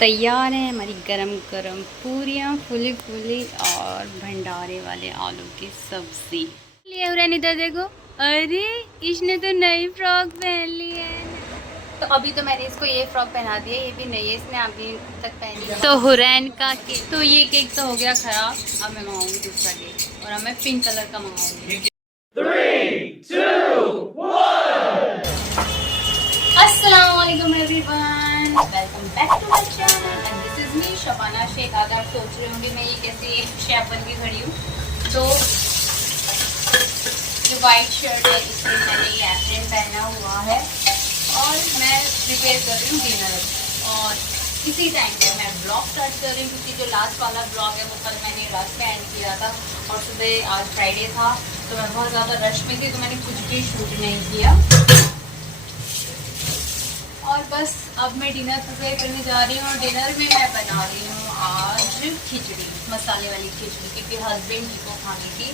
तैयार है हमारी गरम गरम पूरियाँ फूली फूली और भंडारे वाले आलू की सब्जी। लिए हुरैन इधर देखो, अरे इसने तो नई फ्रॉक पहन ली है। तो अभी तो मैंने इसको ये फ्रॉक पहना दी है, ये भी नई है, इसने अभी तक पहनी। तो हुरैन का केक, तो ये केक तो हो गया खराब, अब मैं मंगाऊंगी दूसरा केक और अब मैं पिंक कलर का मंगाऊंगी। 3, 2, 1। अस्सलाम वालेकुम everyone, welcome back to my channel and this is me Shabana Shaikh. आज आप सोच रहे होंगे मैं ये कैसे शेफ बन के खड़ी हूँ। तो जो वाइट शर्ट है इसमें मैंने ये एप्रन पहना हुआ है और मैं प्रिपेयर कर रही हूँ डिनर। और इसी टाइम पे मैं ब्लॉग स्टार्ट कर रही हूँ क्योंकि जो लास्ट वाला ब्लॉग है वो कल मैंने रश में एंड किया था और सुबह आज फ्राइडे था तो मैं बहुत ज़्यादा रश में थी तो मैंने कुछ भी शूट नहीं किया। और बस अब मैं डिनर प्रिपेयर करने जा रही हूँ और डिनर में मैं बना रही हूँ आज खिचड़ी, मसाले वाली खिचड़ी, क्योंकि हस्बैंड जी को खानी थी।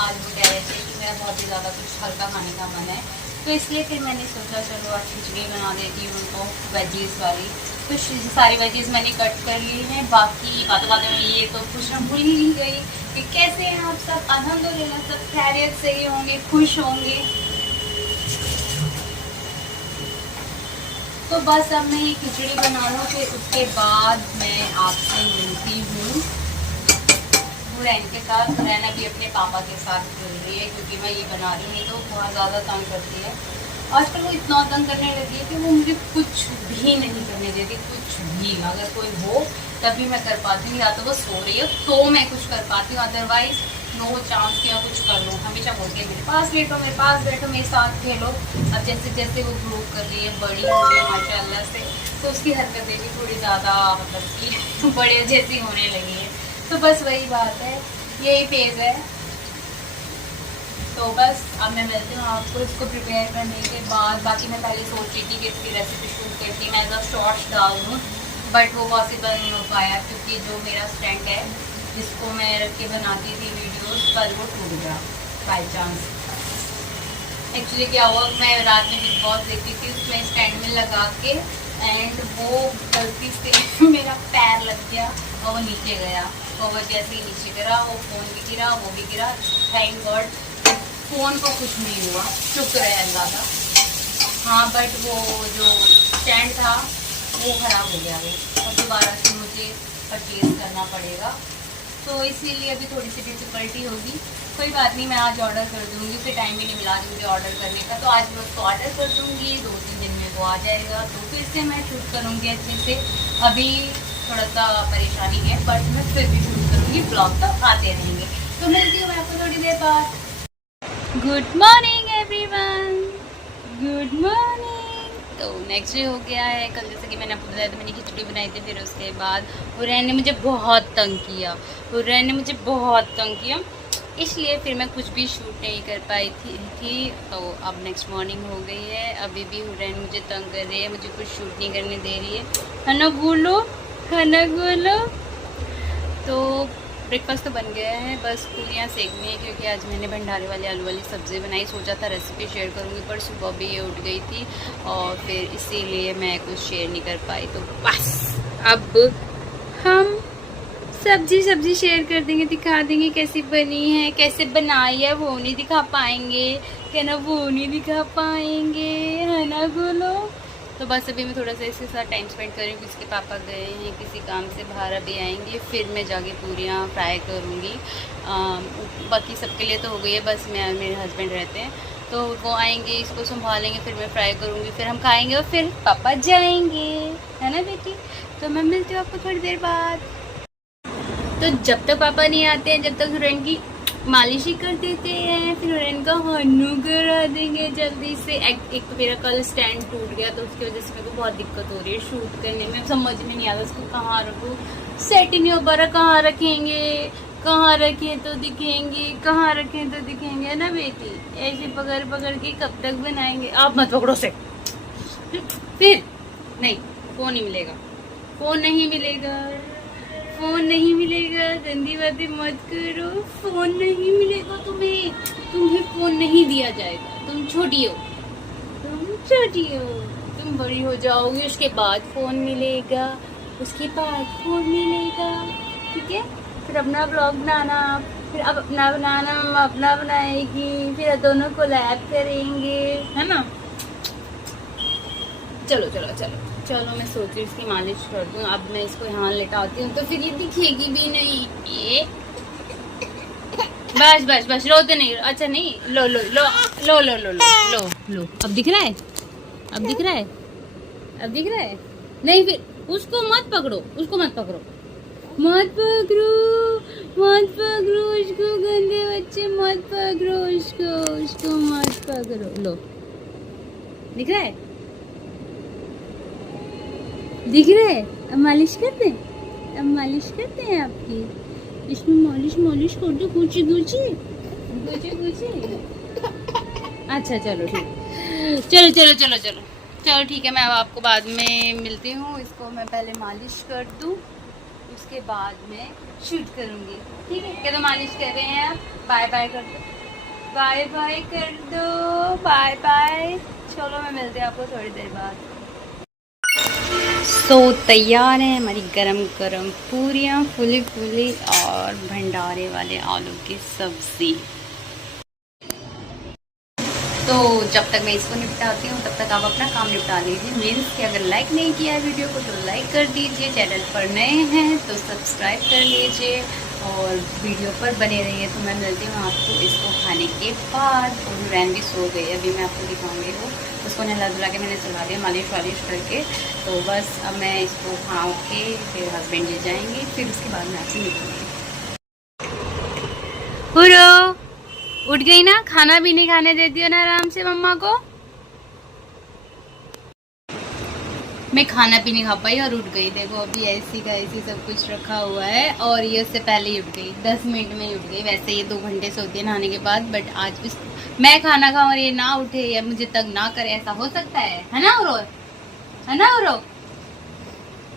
आज वो कह रहे थे कि मेरा बहुत ही ज़्यादा कुछ हल्का खाने का मन है, तो इसलिए फिर मैंने सोचा चलो आज खिचड़ी बना देती हूँ उनको वेजीज़ वाली। तो सारी वेजीज़ मैंने कट कर ली हैं। बाकी बातों में ये तो पूछना भूल ही गई कि कैसे हैं आप सब, अल्हम्दुलिल्लाह सब खैरियत से ही होंगे, खुश होंगे। तो बस अब मैं ये खिचड़ी बना लूँ, फिर उसके बाद मैं आपसे मिलती हूँ हुरैन के साथ। हुरैन अभी अपने पापा के साथ खेल रही है क्योंकि मैं ये बना रही नहीं तो बहुत ज़्यादा तंग करती है। आजकल वो इतना तंग करने लगी है कि वो मुझे कुछ भी नहीं करने देती, कुछ भी। अगर कोई हो तभी मैं कर पाती हूँ, या तो वो सो रही है तो मैं कुछ कर पाती हूँ, अदरवाइज नो चांस कि मैं कुछ कर लूँ। हमेशा बोलती है मेरे पास बैठो, मेरे पास बैठो, मेरे साथ खेलो। अब जैसे जैसे वो ग्रो कर रही है, बड़ी हो रही है माशाल्लाह से, तो उसकी हरकतें भी थोड़ी ज़्यादा मतलब कि बड़े जैसी होने लगी है। तो बस वही बात है, यही फेज़ है। तो बस अब मैं मिलती हूँ आपको इसको प्रिपेयर करने के बाद। बाकी मैं पहले सोच रही थी कि इसकी रेसिपी शूट करती मैं एज अ शॉर्ट्स डाल दूँ, बट वो पॉसिबल नहीं हो पाया क्योंकि जो मेरा स्टैंड है जिसको मैं रख के बनाती थी वीडियोस पर, वो टूट गया बाई चांस। एक्चुअली क्या हुआ, मैं रात में बिग बॉस देखती थी, उसमें स्टैंड में लगा के एंड वो गलती से मेरा पैर लग गया और वो नीचे गया और वो जैसे ही नीचे गिरा वो फ़ोन भी गिरा, वो भी गिरा। थैंक गॉड फ़ोन को कुछ नहीं हुआ, शुक्र है अल्लाह का। हाँ बट वो जो स्टैंड था वो ख़राब हो गया है और दोबारा से मुझे परचेज़ करना पड़ेगा, तो इसीलिए अभी थोड़ी सी डिफ़िकल्टी होगी। कोई बात नहीं, मैं आज ऑर्डर कर दूँगी, फिर टाइम भी नहीं मिला मुझे ऑर्डर करने का, तो आज मैं उसको ऑर्डर कर दूँगी, 2-3 दिन में वो आ जाएगा, तो फिर से मैं शूट करूँगी अच्छे से। अभी थोड़ा सा परेशानी है बट मैं फिर भी शूट करूँगी, ब्लॉग तो आते रहेंगे। तो मिलती हूँ मैं आपको थोड़ी देर बाद। Good morning everyone, good morning. तो नेक्स्ट डे हो गया है। कल जैसे कि मैंने आपको बताया था मैंने खिचड़ी बनाई थी, फिर उसके बाद हुरैन ने मुझे बहुत तंग किया, हुरैन ने मुझे बहुत तंग किया, इसलिए फिर मैं कुछ भी शूट नहीं कर पाई थी। तो अब नेक्स्ट मॉर्निंग हो गई है, अभी भी हुरैन मुझे तंग कर रही है, मुझे कुछ शूट नहीं करने दे रही है ना बोलो, है ना बोलो। तो ब्रेकफास्ट तो बन गया है, बस पूरियाँ सेकनी है क्योंकि आज मैंने भंडारे वाले आलू वाली सब्ज़ी बनाई। सोचा था रेसिपी शेयर करूँगी पर सुबह भी ये उठ गई थी और फिर इसीलिए मैं कुछ शेयर नहीं कर पाई। तो बस अब हम सब्जी शेयर कर देंगे, दिखा देंगे कैसी बनी है, कैसे बनाई है, वो नहीं दिखा पाएंगे, क्या ना वो नहीं दिखा पाएंगे, है ना बोलो। तो बस अभी मैं थोड़ा सा इसके साथ टाइम स्पेंड कर रही हूँ, इसके पापा गए हैं किसी काम से बाहर, अभी आएंगे फिर मैं जाके पूरियाँ फ्राई करूँगी। बाकी सबके लिए तो हो गई है, बस मैं मेरे हस्बैंड रहते हैं तो वो आएंगे, इसको संभालेंगे, फिर मैं फ्राई करूँगी, फिर हम खाएंगे और फिर पापा जाएंगे, है ना बेटी। तो मैं मिलती हूँ आपको थोड़ी देर बाद। तो जब तक पापा नहीं आते हैं जब तक हुरैन की मालिश ही कर देते हैं, फिर हुरैन का हन्नू करा देंगे जल्दी से। एक तो मेरा कल स्टैंड टूट गया तो उसकी वजह से मेरे को बहुत दिक्कत हो रही है शूट करने में, समझ में नहीं आता उसको कहाँ रखूँ, सेट ही नहीं हो पा रहा, कहाँ रखेंगे, कहाँ रखें तो दिखेंगे, कहाँ रखें तो दिखेंगे, है ना बेटी। ऐसे पकड़ पकड़ के कब तक बनाएंगे, आप मत पकड़ो से। फिर नहीं, फ़ोन नहीं मिलेगा, फ़ोन नहीं मिलेगा, फ़ोन नहीं मिलेगा, गंदी बातें मत करो, फ़ोन नहीं मिलेगा तुम्हें, तुम्हें फ़ोन नहीं दिया जाएगा, तुम छोटी हो, तुम छोटी हो, तुम बड़ी हो जाओगी उसके बाद फ़ोन मिलेगा, उसके बाद फोन मिलेगा, ठीक है। फिर अपना ब्लॉग बनाना आप, फिर अब अपना बनाना, हम अपना बनाएगी, फिर दोनों कोलैब करेंगे, है ना। चलो चलो चलो चलो, मैं सोच रही हूँ इसकी मालिश कर दूँ। अब मैं इसको यहाँ लेटाती हूँ तो फिर ये दिखेगी भी नहीं। ये बस बस बस, रोते नहीं। अच्छा नहीं, लो लो लो लो लो लो लो लो लो। अब दिख रहा है, अब दिख रहा है, अब दिख रहा है। नहीं फिर उसको मत पकड़ो, उसको मत पकड़ो, मत पकड़ो, मत पकड़ो उसको, गंदे बच्चे, मत पकड़ो उसको, उसको मत पकड़ो। लो, दिख रहा है, दिख रहा है। अब मालिश करते हैं, अब मालिश करते हैं आपकी। इसमें मालिश मालिश कर दो, गुची गुची गुची गुची। अच्छा चलो ठीक, चलो चलो चलो चलो चलो ठीक है। मैं अब आपको बाद में मिलती हूँ। इसको मैं पहले मालिश कर दूँ, उसके बाद में शूट करूँगी, ठीक है। क्या तो मालिश कर रहे हैं आप, बाय बाय कर दो, बाय बाय कर दो, बाय बाय। चलो मैं मिलती हूँ आपको थोड़ी देर बाद। तो तैयार है हमारी गरम गरम पूरियाँ, फुली फुली और भंडारे वाले आलू की सब्ज़ी। तो जब तक मैं इसको निपटाती हूँ तब तक आप अपना काम निपटा लीजिए। मीन्स कि अगर लाइक नहीं किया है वीडियो को तो लाइक कर दीजिए, चैनल पर नए हैं तो सब्सक्राइब कर लीजिए और वीडियो पर बने रहिए। तो मैं मिलती हूँ आपको इसको खाने के बाद। और रैन भी सो गई, अभी मैं आपको दिखाऊंगी वो, उसको नहला धुला के मैंने सुला दिया मालिश वालिश करके। तो बस अब मैं इसको खा के फिर हस्बैंड ले जाएंगे, फिर उसके बाद मैं आपसे मिलूँगी। उठ गई ना, खाना भी नहीं खाने देती हो ना आराम से मम्मा को। मैं खाना भी नहीं खा पाई और उठ गई। देखो अभी ऐसी का ऐसी सब कुछ रखा हुआ है और ये उससे पहले ही उठ गई, 10 मिनट में ही उठ गई। वैसे ये 2 घंटे सोती है नहाने के बाद, बट आज मैं खाना खाऊं और ये ना उठे या मुझे तंग ना करे, ऐसा हो सकता है ना उरो, है ना उरो।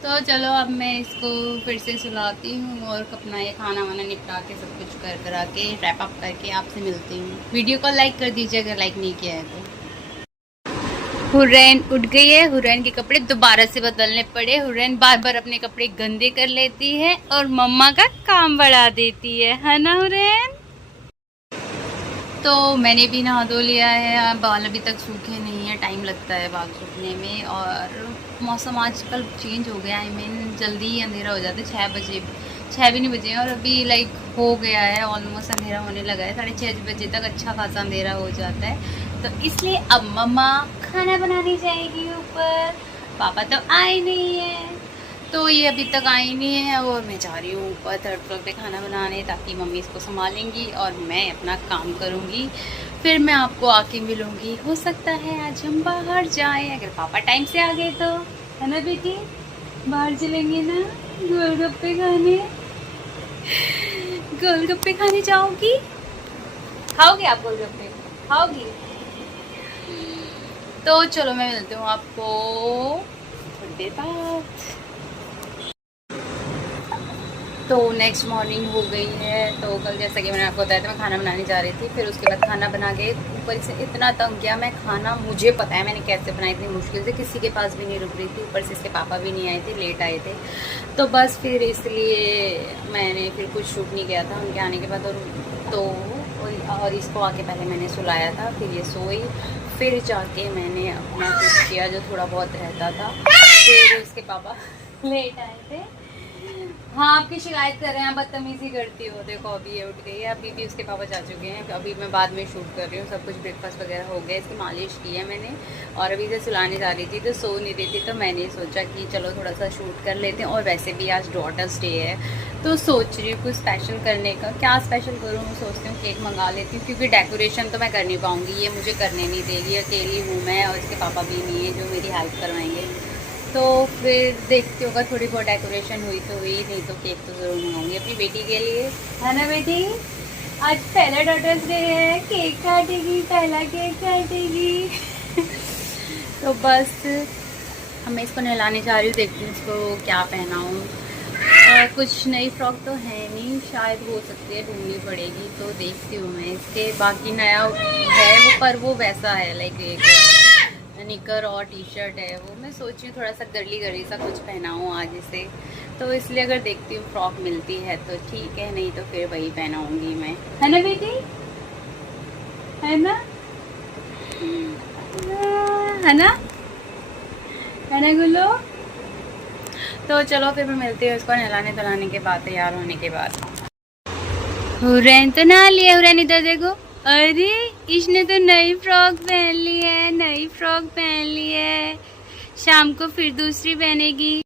तो चलो अब मैं इसको फिर से सुलाती हूँ और अपना ये खाना वाना निपटा के सब कुछ कर करा के रैप अप करके आपसे मिलती हूँ। वीडियो को लाइक कर दीजिए अगर लाइक नहीं किया है तो। हुरैन उठ गई है, हुरैन के कपड़े दोबारा से बदलने पड़े। हुरैन बार बार अपने कपड़े गंदे कर लेती है और मम्मा का काम बढ़ा देती है ना हुरैन। तो मैंने भी नहा धो लिया है, बाल अभी तक सूखे नहीं है, टाइम लगता है बाल सूखने में। और मौसम आजकल चेंज हो गया, जल्दी ही अंधेरा हो जाता है। 6 बजे, 6 भी नहीं बजे और अभी हो गया है, ऑलमोस्ट अंधेरा होने लगा है। 6:30 बजे तक अच्छा खासा अंधेरा हो जाता है। तो इसलिए अब मम्मा खाना बनाने जाएगी ऊपर, पापा तो आए नहीं है, तो ये अभी तक आई नहीं है और मैं जा रही हूँ ऊपर 3rd फ्लोर पे खाना बनाने, ताकि मम्मी इसको संभालेंगी और मैं अपना काम करूँगी। फिर मैं आपको आके मिलूँगी। हो सकता है आज हम बाहर जाएं, अगर पापा टाइम से आ गए तो, है ना बेटी। बाहर चलेंगे ना गोलगप्पे खाने, गोलगप्पे खाने जाओगी, खाओगे आप गोलगप्पे, खाओगी। तो चलो मैं मिलती हूँ आपको थोड़ी देर बाद। तो नेक्स्ट मॉर्निंग हो गई है। तो कल जैसा कि मैंने आपको बताया था मैं खाना बनाने जा रही थी, फिर उसके बाद खाना बना के ऊपर से इतना तंग किया मैं। खाना मुझे पता है मैंने कैसे बनाई थी, मुश्किल से, किसी के पास भी नहीं रुक रही थी, ऊपर से इसके पापा भी नहीं आए थे, लेट आए थे। तो बस फिर इसलिए मैंने फिर कुछ शूट नहीं किया था उनके आने के बाद। और इसको आके पहले मैंने सुलाया था, फिर ये सोई, फिर जाके मैंने अपना कुछ किया जो थोड़ा बहुत रहता था। फिर उसके पापा लेट आए थे। हाँ आपकी शिकायत कर रहे हैं, बदतमीजी करती हो। देखो अभी ये उठ गई है, अभी भी उसके पापा जा चुके हैं। अभी मैं बाद में शूट कर रही हूँ, सब कुछ ब्रेकफास्ट वगैरह हो गया, इसकी मालिश की है मैंने और अभी से सुलाने जा रही थी तो सो नहीं रही थी। तो मैंने सोचा कि चलो थोड़ा सा शूट कर लेते हैं। और वैसे भी आज डॉटर्स डे है तो सोच रही हूँ कुछ स्पेशल करने का। क्या स्पेशल करूँ, सोचती हूँ केक मंगा लेती हूँ, क्योंकि डेकोरेशन तो मैं कर नहीं पाऊँगी, ये मुझे करने नहीं देगी, अकेली हूँ मैं और इसके पापा भी नहीं है जो मेरी हेल्प करवाएंगे। तो फिर देखती होगा थोड़ी बहुत डेकोरेशन हुई तो हुई, नहीं तो केक तो ज़रूर मंगाऊंगी अपनी बेटी के लिए, है ना बेटी। आज पहला डॉटर्स डे है, केक काटेगी, पहला केक काटेगी। तो बस अब मैं इसको नहलाने जा रही हूँ, देखती हूँ इसको क्या पहनाऊँ। कुछ नई फ्रॉक तो है नहीं, शायद हो सकती है ढूंढनी पड़ेगी, तो देखती हूँ मैं इसके। बाकी नया है वो, पर वो वैसा है लाइक एक निकर और टी शर्ट है, वो मैं सोच रही हूँ थोड़ा सा गर्ली गर्ली सा कुछ पहनाऊँ आज इसे, तो इसलिए अगर देखती हूँ फ्रॉक मिलती है तो ठीक है, नहीं तो फिर वही पहनाऊँगी मैं, है ना बेटी, है ना, है ना, है ना गुल्लो। तो चलो फिर मैं मिलती हूँ इसको नहलाने धुलाने के बाद, तैयार होने के बाद। हुरैन तो नहा लिया, हुरैन इधर देखो, अरे इसने तो नई फ्रॉक पहन ली है, नई फ्रॉक पहन ली है, शाम को फिर दूसरी पहनेगी।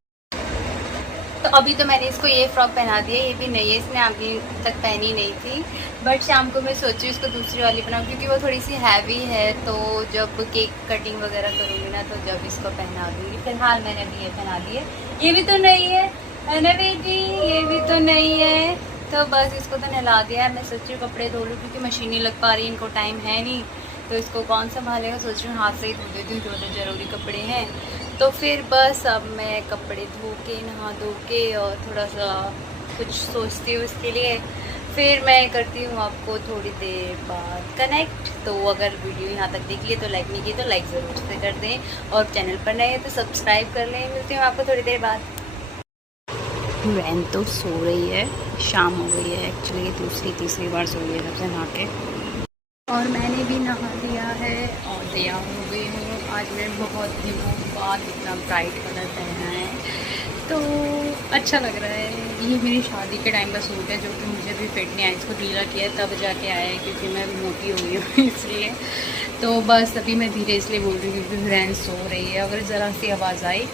तो अभी तो मैंने इसको ये फ्रॉक पहना दी है, ये भी नई है, इसने अभी तक पहनी नहीं थी, बट शाम को मैं सोची इसको दूसरी वाली बनाऊँ क्योंकि वो थोड़ी सी हैवी है, तो जब केक कटिंग वगैरह करूँगी ना तो जब इसको पहना दूँगी। फिलहाल मैंने अभी ये पहना दी है, ये भी तो नई है ना बेटी, ये भी तो नई है। तो बस इसको तो नहला दिया है, मैं सोच रही हूँ कपड़े धो लूँ क्योंकि मशीन नहीं लग पा रही, इनको टाइम है नहीं, तो इसको कौन संभालेगा, सोच रही हूँ हाथ से ही धो देती हूँ जो जो ज़रूरी कपड़े हैं। तो फिर बस अब मैं कपड़े धो के नहा धो के और थोड़ा सा कुछ सोचती हूँ इसके लिए, फिर मैं करती हूँ आपको थोड़ी देर बाद कनेक्ट। तो अगर वीडियो यहाँ तक देख लिए तो लाइक नहीं किए तो लाइक ज़रूर से कर दें, और चैनल पर नए हैं तो सब्सक्राइब कर लें। मिलती हूँ आपको थोड़ी देर बाद। रैन तो सो रही है, शाम हो गई है, एक्चुअली दूसरी तीसरी बार सो रही है जब से नहा के, और मैंने भी नहा लिया है और तैयार हो गई हूँ। आज मैं बहुत दिनों बाद इतना ब्राइट कलर पहना है तो अच्छा लग रहा है। ये मेरी शादी के टाइम का सूट है जो कि मुझे भी फिट नहीं आया, इसको ढीला किया है तब जाके आया है क्योंकि मैं मोटी हो गई हूँ इसलिए। तो बस अभी मैं धीरे इसलिए बोल रही हूँ क्योंकि रैन सो रही है, अगर ज़रा सी आवाज़ आई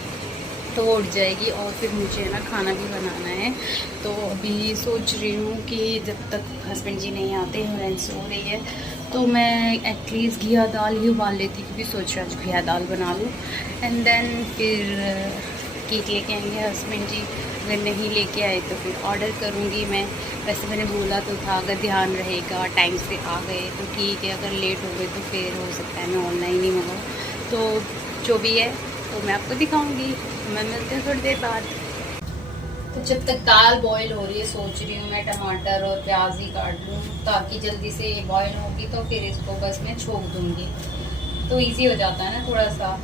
तो उठ जाएगी, और फिर मुझे ना खाना भी बनाना है। तो अभी सोच रही हूँ कि जब तक हस्बैंड जी नहीं आते, रैन सो रही है, तो मैं एटलीस्ट घिया दाल ही उबाल लेती क्योंकि सोच रहा हूँ घिया दाल बना लूँ, एंड देन फिर केक लेके आएंगे हस्बैंड जी, अगर नहीं लेके आए तो फिर ऑर्डर करूँगी मैं। वैसे मैंने बोला तो था अगर ध्यान रहेगा टाइम से आ गए तो ठीक है, अगर लेट हो गए तो फिर हो सकता है मैं ऑनलाइन ही मंगाऊँ। तो जो भी है तो मैं आपको दिखाऊँगी, मैं मिलती हूँ थोड़ी देर बाद। तो जब तक दाल बॉईल हो रही है सोच रही हूँ मैं टमाटर और प्याज ही काट लूँ ताकि जल्दी से बॉईल होगी तो फिर इसको बस मैं छोड़ दूँगी तो इजी हो जाता है ना थोड़ा सा।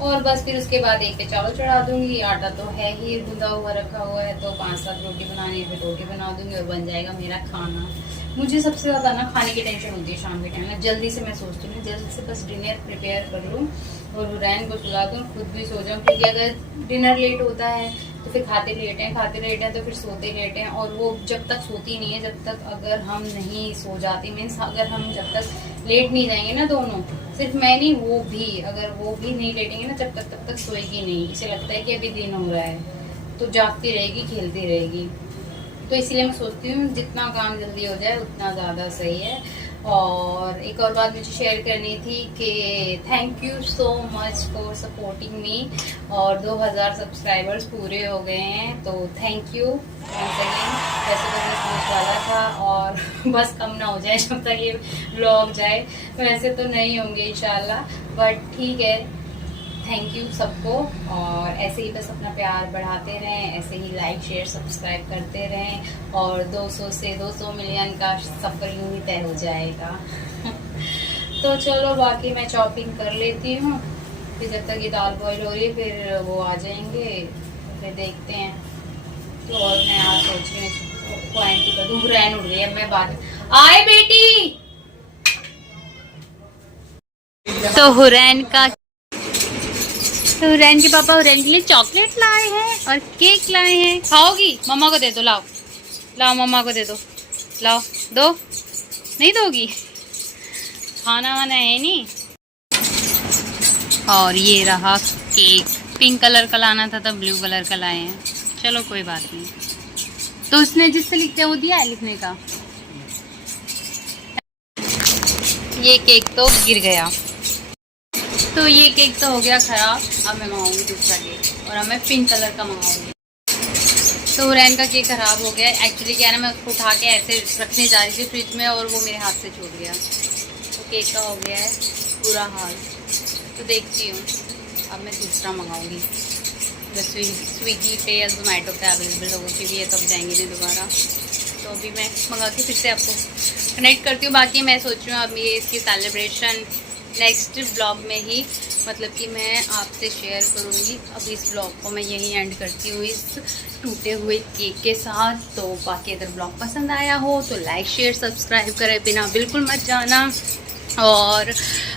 और बस फिर उसके बाद एक पे चावल चढ़ा दूँगी, आटा तो है ही गूंदा हुआ रखा हुआ है, तो 5-7 रोटी बनानी है, फिर रोटी बना दूँगी और बन जाएगा मेरा खाना। मुझे सबसे ज़्यादा ना खाने की टेंशन होती है शाम के टाइम में, जल्दी से मैं सोचती हूँ जल्दी से बस डिनर प्रिपेयर कर लूँ और हुरैन को सुला दूँ, खुद भी सो जाऊँ, क्योंकि अगर डिनर लेट होता है तो फिर खाते लेट हैं तो फिर सोते लेट हैं, और वो जब तक सोती नहीं है, जब तक अगर हम नहीं सो जाते, मीन्स अगर हम जब तक लेट नहीं जाएंगे ना दोनों, सिर्फ मैं नहीं वो भी, अगर वो भी नहीं लेटेंगे ना जब तक तब तक सोएगी नहीं, इसे लगता है कि अभी दिन हो रहा है तो जागती रहेगी खेलती रहेगी। तो इसलिए मैं सोचती हूँ जितना काम जल्दी हो जाए उतना ज़्यादा सही है। और एक और बात मुझे शेयर करनी थी कि thank you so much for supporting me, और 2000 सब्सक्राइबर्स पूरे हो गए हैं, तो थैंक यू वंस अगेन। वैसे तो मैं सोच वाला था और बस कम ना हो जाए जब तक ये व्लॉग जाए, वैसे तो नहीं होंगे इंशाल्लाह, बट ठीक है, थैंक यू सबको, और ऐसे ही बस अपना प्यार बढ़ाते रहें, ऐसे ही लाइक शेयर सब्सक्राइब करते रहें, और 200 से 200 मिलियन का सफ़र यूँ ही तय हो जाएगा। तो चलो बाकी मैं चॉपिंग कर लेती हूँ, फिर जब तक ये दाल बॉईल हो रही है फिर वो आ जाएंगे, फिर देखते हैं। तो और मैं आज सोच रही हूँ क्वांटी का दूर रैन उड़ गई है, मैं बात आए बेटी। तो हुरैन का, तो हुरैन के पापा हुरैन के लिए चॉकलेट लाए हैं और केक लाए हैं, खाओगी? मम्मा को दे दो, लाओ लाओ मम्मा को दे दो, लाओ दो, नहीं दोगी? खाना वाना है नहीं। और ये रहा केक, पिंक कलर का लाना था तो ब्लू कलर का लाए हैं, चलो कोई बात नहीं। तो उसने जिससे लिखते हैं वो दिया है लिखने का। ये केक तो गिर गया, तो ये केक तो हो गया ख़राब, अब मैं मंगाऊंगी दूसरा केक, और अब मैं पिंक कलर का मंगाऊंगी। तो हुरैन का केक ख़राब हो गया, एक्चुअली क्या है ना, मैं उसको उठा के ऐसे रखने जा रही थी फ्रिज में और वो मेरे हाथ से छूट गया, तो केक का हो गया है बुरा हाल। तो देखती हूँ अब मैं दूसरा मंगाऊंगी, स्विगी पे या जोमेटो पे अवेलेबल होगा क्योंकि ये तब जाएंगे नहीं दोबारा। तो अभी मैं मंगा के फिर से आपको कनेक्ट करती हूँ। बाकी मैं सोच रही हूँ अब ये इसकी सेलिब्रेशन नेक्स्ट ब्लॉग में ही मतलब कि मैं आपसे शेयर करूँगी। अब इस ब्लॉग को मैं यहीं एंड करती हूँ इस टूटे हुए केक के साथ। तो बाकी अगर ब्लॉग पसंद आया हो तो लाइक शेयर सब्सक्राइब करे बिना बिल्कुल मत जाना, और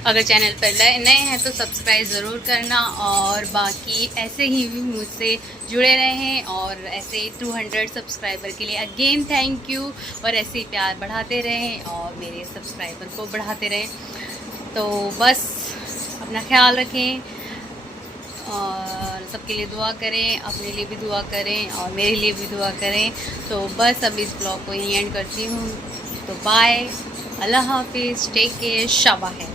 अगर चैनल पर नए हैं तो सब्सक्राइब ज़रूर करना। और बाकी ऐसे ही मुझसे जुड़े रहें, और ऐसे ही 200 सब्सक्राइबर के लिए अगेन थैंक यू। और ऐसे ही प्यार बढ़ाते रहें और मेरे सब्सक्राइबर को बढ़ाते रहें। तो बस अपना ख्याल रखें और सबके लिए दुआ करें, अपने लिए भी दुआ करें और मेरे लिए भी दुआ करें। तो बस अब इस ब्लॉग को यहीं एंड करती हूँ। तो बाय, अल्लाह हाफिज़, टेक केयर, शबा है।